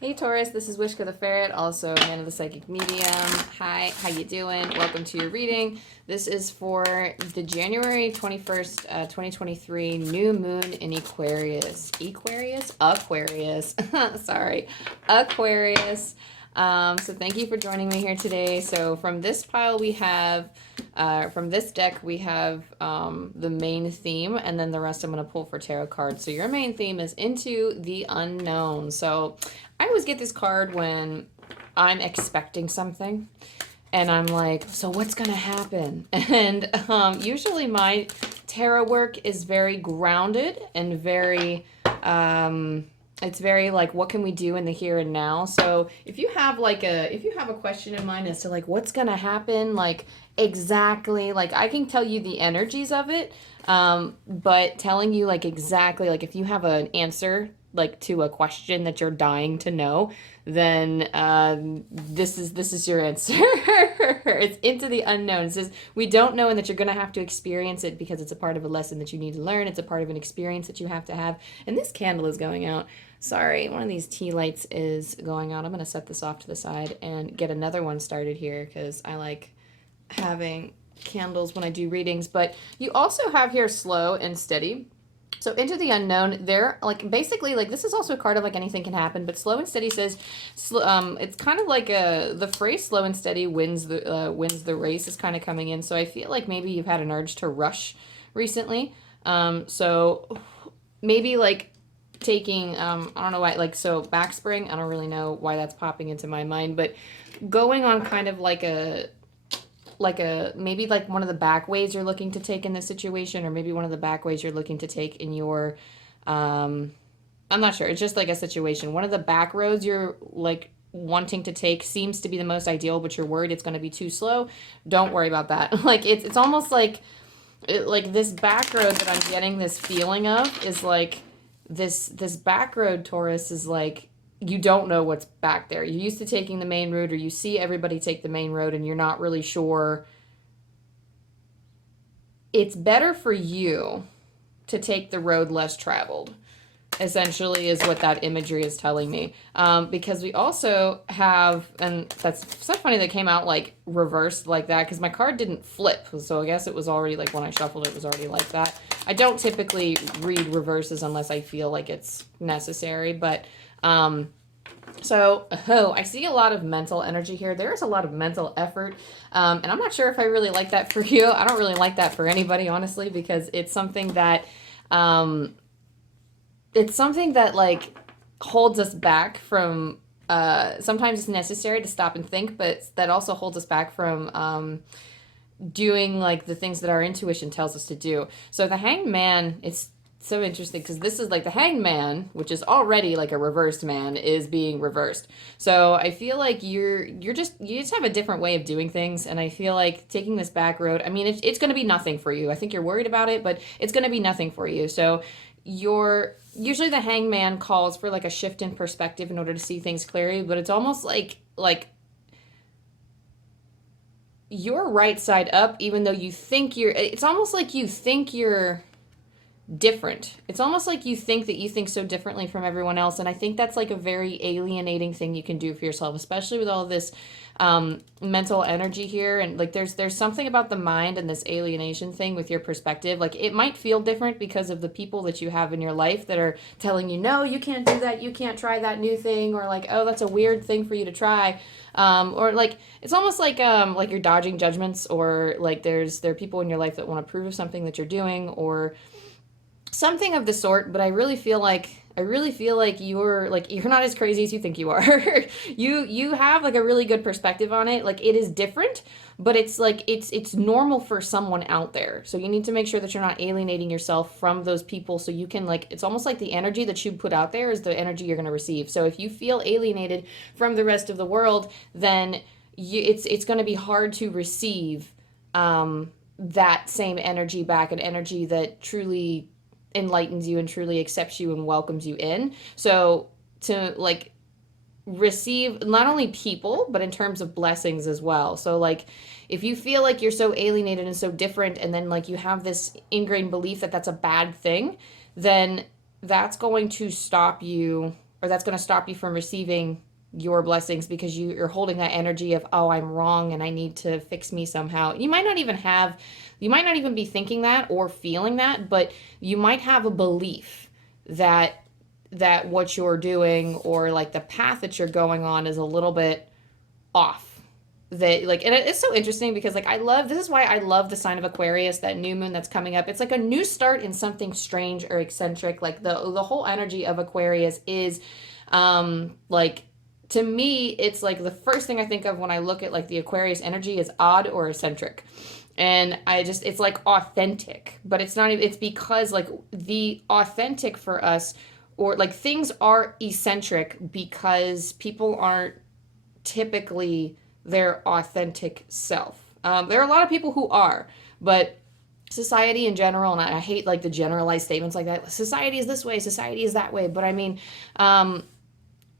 Hey Taurus, this is wishkotheferret, also man of the psychic medium. Hi, how you doing? Welcome to your reading. This is for the January 21st, 2023 new moon in Aquarius. Aquarius. Sorry. Aquarius. So thank you for joining me here today. So from this pile we have, from this deck we have the main theme, and then the rest I'm going to pull for tarot cards. So your main theme is into the unknown. So I always get this card when I'm expecting something and I'm like, so what's going to happen? And usually my tarot work is very grounded and very, it's very like, what can we do in the here and now? So if you have a question in mind as to like, what's going to happen, like exactly, like I can tell you the energies of it. But telling you like exactly, like if you have an answer like to a question that you're dying to know, then this is your answer. It's into the unknown. It says we don't know, and that you're going to have to experience it because it's a part of a lesson that you need to learn. It's a part of an experience that you have to have. And this candle is going out. Sorry, one of these tea lights is going out. I'm going to set this off to the side and get another one started here because I like having candles when I do readings. But you also have here slow and steady. So into the unknown, they're like basically like this is also a card of like anything can happen, but slow and steady says, it's kind of like the phrase slow and steady wins the race is kind of coming in. So I feel like maybe you've had an urge to rush recently. So maybe like taking I don't know why, like, so backspring, I don't really know why that's popping into my mind, but going on kind of like a maybe like one of the back ways you're looking to take in this situation, or maybe one of the back ways you're looking to take in your I'm not sure, it's just like a situation. One of the back roads you're like wanting to take seems to be the most ideal, but you're worried it's going to be too slow. Don't worry about that. Like it's almost like like this back road that I'm getting this feeling of is like this back road, Taurus, is like you don't know what's back there. You're used to taking the main road, or you see everybody take the main road and you're not really sure. It's better for you to take the road less traveled, essentially, is what that imagery is telling me. Because we also have, and that's so funny that came out like reversed like that, because my card didn't flip. So I guess it was already like when I shuffled it was already like that. I don't typically read reverses unless I feel like it's necessary, but I see a lot of mental energy here. There's a lot of mental effort. And I'm not sure if I really like that for you. I don't really like that for anybody, honestly, because it's something that, like holds us back from, sometimes it's necessary to stop and think, but that also holds us back from, doing like the things that our intuition tells us to do. So the Hanged Man, it's so interesting because this is like the Hanged Man, which is already like a reversed man, is being reversed. So I feel like you just have a different way of doing things, and I feel like taking this back road, I mean it's going to be nothing for you. I think you're worried about it, but it's going to be nothing for you. So you're usually the Hanged Man calls for like a shift in perspective in order to see things clearly, but it's almost like you're right side up, even though you think it's almost like you think you're different. It's almost like you think that you think so differently from everyone else. And I think that's like a very alienating thing you can do for yourself, especially with all of this mental energy here. And like there's something about the mind and this alienation thing with your perspective. Like it might feel different because of the people that you have in your life that are telling you, no, you can't do that, you can't try that new thing, or like, oh, that's a weird thing for you to try. Or like it's almost like you're dodging judgments, or like there are people in your life that want to approve of something that you're doing, or something of the sort. But I really feel like you're not as crazy as you think you are. You have like a really good perspective on it. Like it is different, but it's like it's normal for someone out there. So you need to make sure that you're not alienating yourself from those people, so you can like, it's almost like the energy that you put out there is the energy you're going to receive. So if you feel alienated from the rest of the world, then it's going to be hard to receive that same energy back, an energy that truly enlightens you and truly accepts you and welcomes you in. So to like receive not only people, but in terms of blessings as well. So like if you feel like you're so alienated and so different, and then like you have this ingrained belief that that's a bad thing, then that's going to stop you or that's going to stop you from receiving your blessings because you're holding that energy of, oh, I'm wrong and I need to fix me somehow. You might not even be thinking that or feeling that, but you might have a belief that what you're doing or like the path that you're going on is a little bit off. That like, and it's so interesting because like this is why I love the sign of Aquarius, that new moon that's coming up. It's like a new start in something strange or eccentric. Like the whole energy of Aquarius is like, to me, it's like the first thing I think of when I look at like the Aquarius energy is odd or eccentric. And it's like authentic, but it's not even, it's because like the authentic for us, or like things are eccentric because people aren't typically their authentic self. There are a lot of people who are, but society in general, and I hate like the generalized statements like that, society is this way, society is that way, but I mean,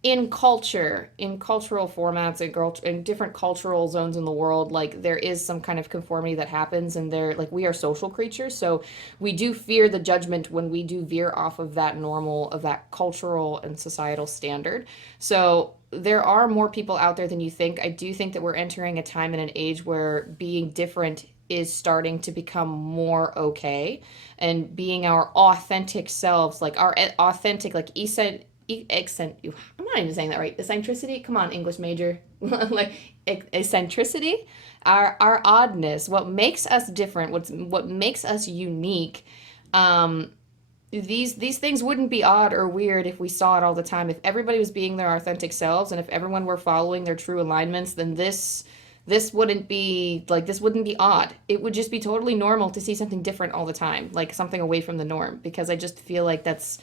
in culture, in cultural formats, in different cultural zones in the world, like there is some kind of conformity that happens, and like we are social creatures, so we do fear the judgment when we do veer off of that normal, of that cultural and societal standard. So there are more people out there than you think. I do think that we're entering a time and an age where being different is starting to become more okay, and being our authentic selves, like our authentic, like I'm not even saying that right. Eccentricity. Come on, English major. Like eccentricity, our oddness, what makes us different, what makes us unique. These things wouldn't be odd or weird if we saw it all the time. If everybody was being their authentic selves, and if everyone were following their true alignments, then this wouldn't be odd. It would just be totally normal to see something different all the time, like something away from the norm, because I just feel like that's,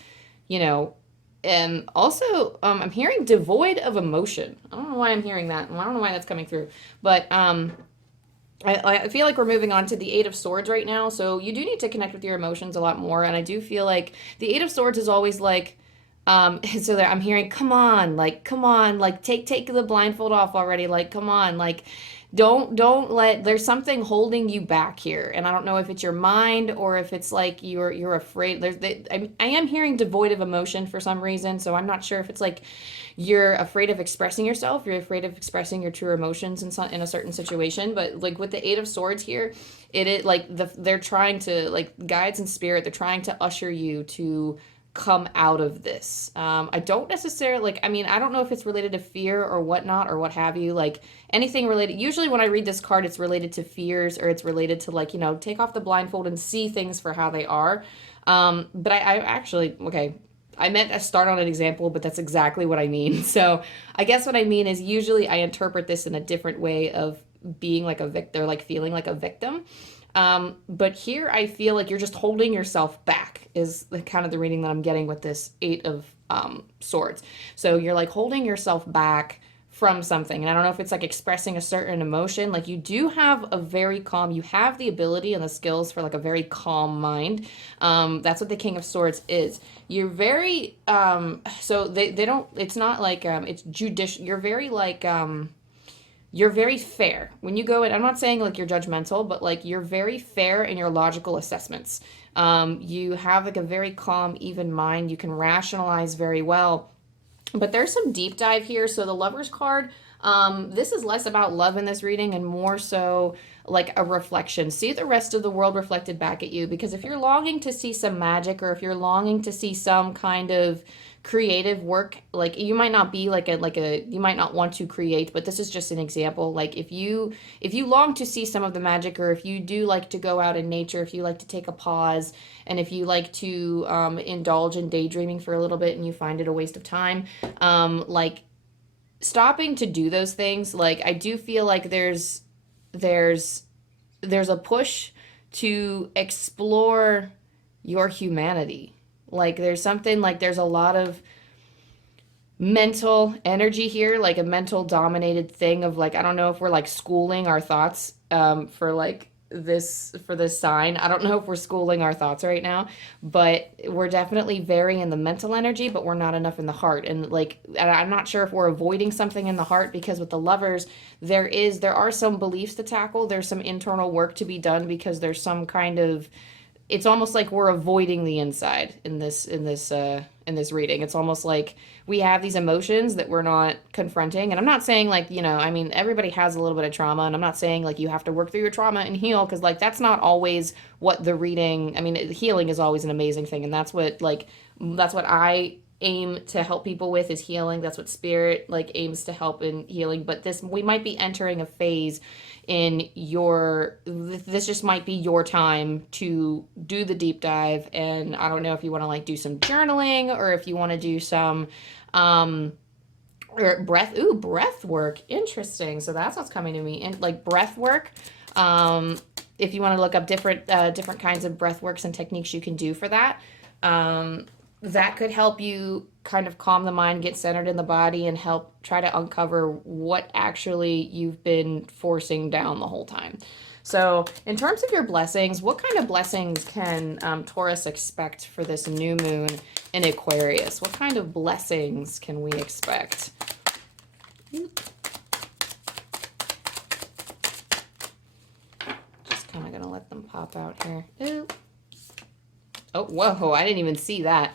you know. And also, I'm hearing devoid of emotion. I don't know why I'm hearing that. I don't know why that's coming through. But I feel like we're moving on to the Eight of Swords right now. So you do need to connect with your emotions a lot more. And I do feel like the Eight of Swords is always like, so that I'm hearing, come on, like take the blindfold off already. Like, come on, like, don't let, there's something holding you back here. And I don't know if it's your mind or if it's like you're afraid. I am hearing devoid of emotion for some reason. So I'm not sure if it's like you're afraid of expressing yourself, you're afraid of expressing your true emotions in a certain situation. But like with the Eight of Swords here, it like they're trying to, like, guides and spirit, they're trying to usher you to come out of this. I don't necessarily, like, I mean, I don't know if it's related to fear or whatnot or what have you, like anything related. Usually when I read this card, it's related to fears, or it's related to, like, you know, take off the blindfold and see things for how they are. But I actually, okay, I meant to start on an example, but that's exactly what I mean. So I guess what I mean is usually I interpret this in a different way of being like a victim, like feeling like a victim. But here I feel like you're just holding yourself back, is the kind of the reading that I'm getting with this Eight of Swords. So you're like holding yourself back from something. And I don't know if it's like expressing a certain emotion. Like you do have you have the ability and the skills for like a very calm mind. That's what the King of Swords is. You're very, so they don't, it's not like, it's judicial. You're very like, you're very fair when you go in. I'm not saying like you're judgmental, but like you're very fair in your logical assessments. You have like a very calm, even mind. You can rationalize very well. But there's some deep dive here. So the Lover's card, this is less about love in this reading and more so like a reflection. See the rest of the world reflected back at you. Because if you're longing to see some magic, or if you're longing to see some kind of creative work, like you might not be you might not want to create, but this is just an example. Like if you long to see some of the magic, or if you do like to go out in nature, if you like to take a pause, and if you like to indulge in daydreaming for a little bit and you find it a waste of time, like stopping to do those things, like I do feel like there's a push to explore your humanity. Like there's something, like there's a lot of mental energy here, like a mental dominated thing of like, I don't know if we're like schooling our thoughts for this sign. I don't know if we're schooling our thoughts right now, but we're definitely very in the mental energy, but we're not enough in the heart. And like, I'm not sure if we're avoiding something in the heart, because with the Lovers, there are some beliefs to tackle. There's some internal work to be done, because there's some kind of it's almost like we're avoiding the inside in this reading. It's almost like we have these emotions that we're not confronting. And I'm not saying like, I mean, everybody has a little bit of trauma, and I'm not saying like you have to work through your trauma and heal, because like that's not always what the reading. I mean, healing is always an amazing thing, and that's what I aim to help people with, is healing. That's what spirit like aims to help in healing. But this, we might be entering a phase in this just might be your time to do the deep dive. And I don't know if you want to like do some journaling, or if you want to do some or breath work. Interesting. So that's what's coming to me, and like breath work. If you want to look up different kinds of breath works and techniques you can do for that, that could help you kind of calm the mind, get centered in the body, and help try to uncover what actually you've been forcing down the whole time. So in terms of your blessings, what kind of blessings can Taurus expect for this new moon in Aquarius? What kind of blessings can we expect? Just kind of going to let them pop out here. Ooh. Oh, whoa, I didn't even see that.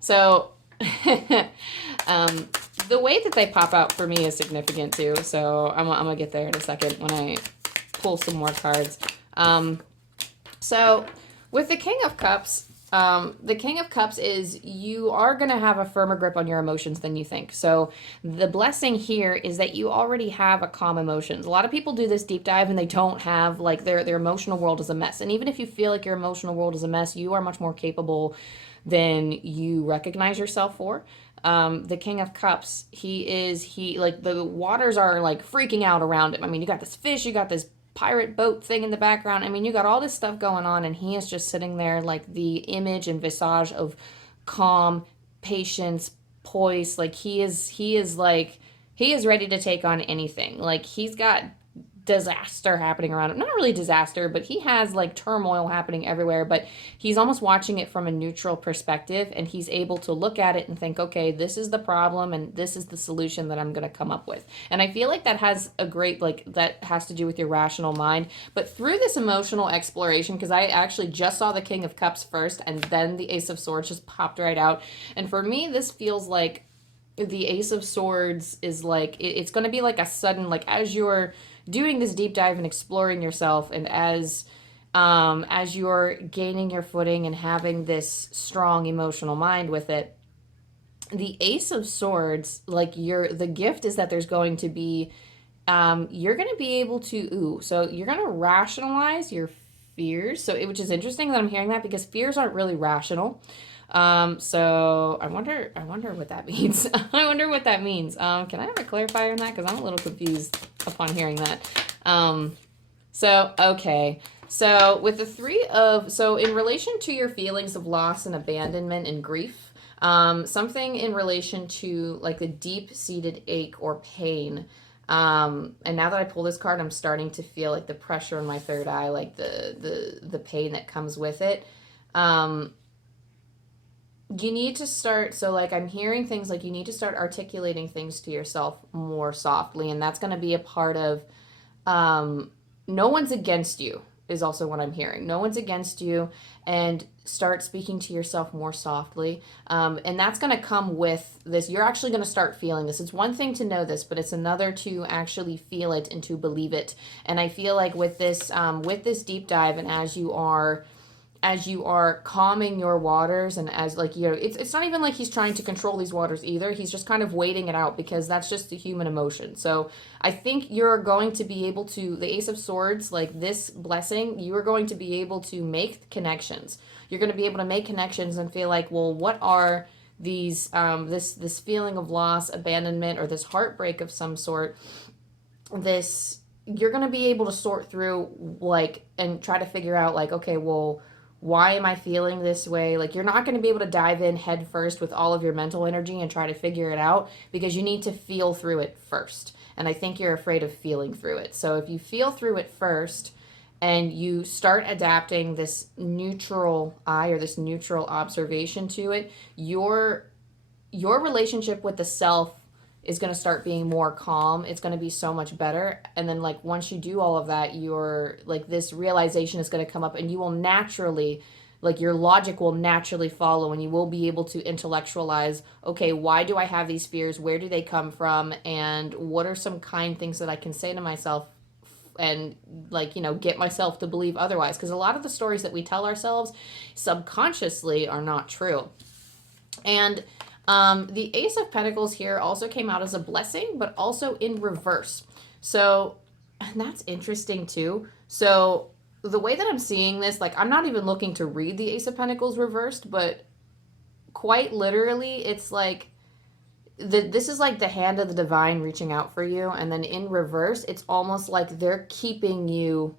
So the way that they pop out for me is significant too. So I'm going to get there in a second when I pull some more cards. So with the King of Cups, is you are going to have a firmer grip on your emotions than you think. So the blessing here is that you already have a calm emotions. A lot of people do this deep dive and they don't have, like, their emotional world is a mess. And even if you feel like your emotional world is a mess, you are much more capable than you recognize yourself for. The King of Cups, like, the waters are like freaking out around him. I mean, you got this fish, you got this pirate boat thing in the background. I mean, you got all this stuff going on, and he is just sitting there like the image and visage of calm, patience, poise. Like he is ready to take on anything. Like he's got disaster happening around him. Not really disaster, but he has like turmoil happening everywhere, but he's almost watching it from a neutral perspective, and he's able to look at it and think, okay, this is the problem and this is the solution that I'm going to come up with. And I feel like that has that has to do with your rational mind. But through this emotional exploration, because I actually just saw the King of Cups first and then the Ace of Swords just popped right out. And for me, this feels like the Ace of Swords is like, it's going to be like a sudden, like as you're doing this deep dive and exploring yourself, and as you're gaining your footing and having this strong emotional mind with it, the Ace of Swords, like the gift is that there's going to be, you're going to be able to, so you're going to rationalize your fears. Which is interesting that I'm hearing that, because fears aren't really rational. So I wonder what that means. I wonder what that means. Can I have a clarifier on that? Because I'm a little confused upon hearing that. Okay. So with the so in relation to your feelings of loss and abandonment and grief, something in relation to like a deep-seated ache or pain. And now that I pull this card, I'm starting to feel like the pressure in my third eye, like the pain that comes with it. You need to start, so like I'm hearing things like you need to start articulating things to yourself more softly, and that's going to be a part of no one's against you is also what I'm hearing. No one's against you, and start speaking to yourself more softly. And that's going to come with this. You're actually going to start feeling this. It's one thing to know this, but it's another to actually feel it and to believe it. And I feel like with this deep dive, and as you are calming your waters, and as like, it's not even like he's trying to control these waters either. He's just kind of waiting it out, because that's just the human emotion. So I think you're going to be able to, the Ace of Swords, like this blessing, you are going to be able to make connections. You're going to be able to make connections and feel like, well, what are these, this feeling of loss, abandonment, or this heartbreak of some sort, you're going to be able to sort through, like, and try to figure out like, okay, well, why am I feeling this way? Like, you're not going to be able to dive in head first with all of your mental energy and try to figure it out, because you need to feel through it first. And I think you're afraid of feeling through it. So if you feel through it first and you start adapting this neutral eye or this neutral observation to it, your relationship with the self is going to start being more calm. It's going to be so much better. And then like once you do all of that, you're like this realization is going to come up, and you will naturally, like your logic will naturally follow, and you will be able to intellectualize, okay, why do I have these fears? Where do they come from? And what are some kind things that I can say to myself and like, you know, get myself to believe otherwise? Because a lot of the stories that we tell ourselves subconsciously are not true. And the Ace of Pentacles here also came out as a blessing, but also in reverse. So, and that's interesting too. So the way that I'm seeing this, like I'm not even looking to read the Ace of Pentacles reversed, but quite literally, it's like this is like the hand of the divine reaching out for you. And then in reverse, it's almost like they're keeping you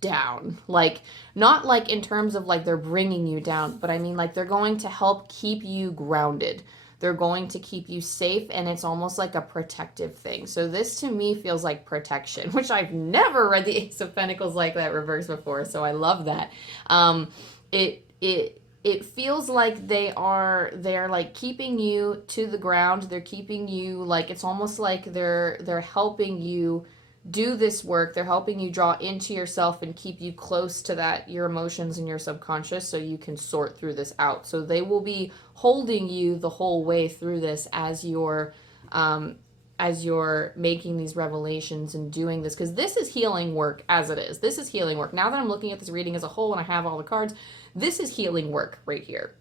down, like not like in terms of like they're bringing you down, but I mean like they're going to help keep you grounded. They're going to keep you safe, and it's almost like a protective thing. So this to me feels like protection, which I've never read the Ace of Pentacles like that reverse before, so I love that. It feels like they're like keeping you to the ground. They're keeping you like, it's almost like they're helping you do this work. They're helping you draw into yourself and keep you close to that, your emotions and your subconscious, so you can sort through this out. So they will be holding you the whole way through this as you're making these revelations and doing this, because this is healing work as it is. This is healing work. Now that I'm looking at this reading as a whole and I have all the cards, this is healing work right here.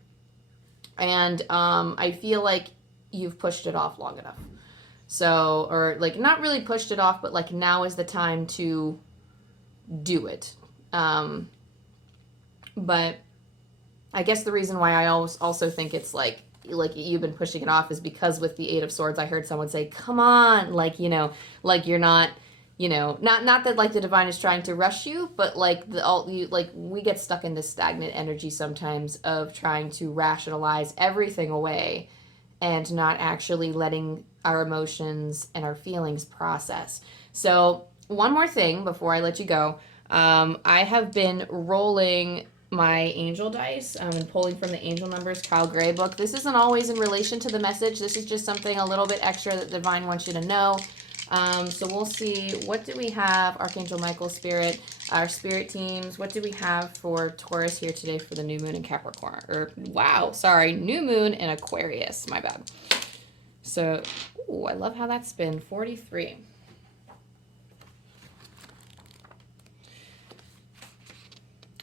And I feel like you've pushed it off long enough. So, or like not really pushed it off, but like now is the time to do it. But I guess the reason why I also think it's like you've been pushing it off is because with the Eight of Swords, I heard someone say, come on, like, you know, like you're not, you know, not that like the divine is trying to rush you, but like we get stuck in this stagnant energy sometimes of trying to rationalize everything away and not actually letting our emotions and our feelings process. So one more thing before I let you go. I have been rolling my angel dice and pulling from the angel numbers Kyle Gray book. This isn't always in relation to the message. This is just something a little bit extra that the divine wants you to know. So we'll see, what do we have, Archangel Michael, Spirit, our spirit teams, what do we have for Taurus here today for the new moon in Capricorn, or new moon in Aquarius, my bad. So, ooh, I love how that's been, 43.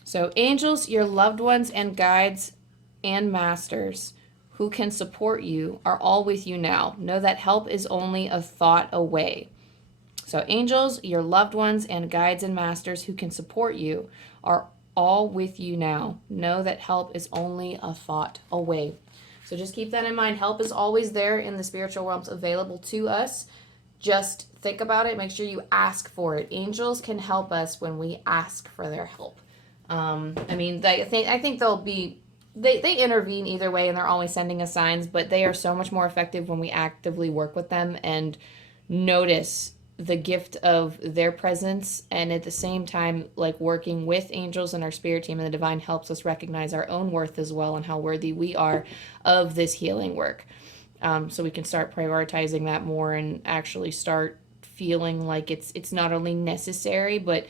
So angels, your loved ones and guides and masters who can support you are all with you now. Know that help is only a thought away. So angels, your loved ones and guides and masters who can support you are all with you now. Know that help is only a thought away. So just keep that in mind. Help is always there in the spiritual realms, available to us. Just think about it. Make sure you ask for it. Angels can help us when we ask for their help. I mean, I think they'll be, they intervene either way, and they're always sending us signs, but they are so much more effective when we actively work with them and notice the gift of their presence, and at the same time, like working with angels and our spirit team and the divine helps us recognize our own worth as well and how worthy we are of this healing work. So we can start prioritizing that more and actually start feeling like it's not only necessary, but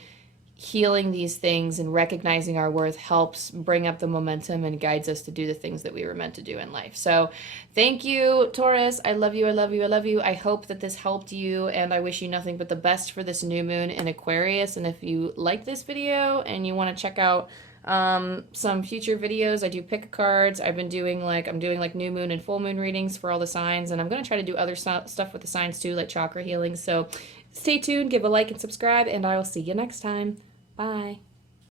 healing these things and recognizing our worth helps bring up the momentum and guides us to do the things that we were meant to do in life. So thank you, Taurus. I love you. I love you. I love you. I hope that this helped you, and I wish you nothing but the best for this new moon in Aquarius. And if you like this video and you want to check out some future videos, I do pick cards. I'm doing like new moon and full moon readings for all the signs, and I'm going to try to do other stuff with the signs too, like chakra healing. So stay tuned, give a like and subscribe, and I will see you next time. Bye.